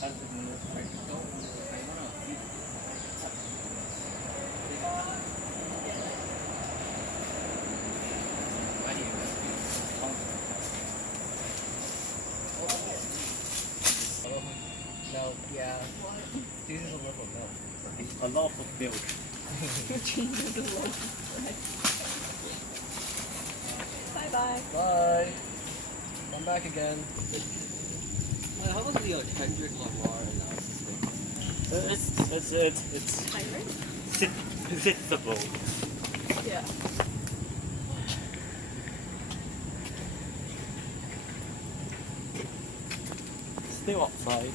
Milk, yeah. This is a loaf of milk. A lot of milk. Jesus, a loaf. Bye bye. Bye. Come back again. How was the Kendrick Lamar analysis thing? It's Tired? sittable. Yeah. Still outside.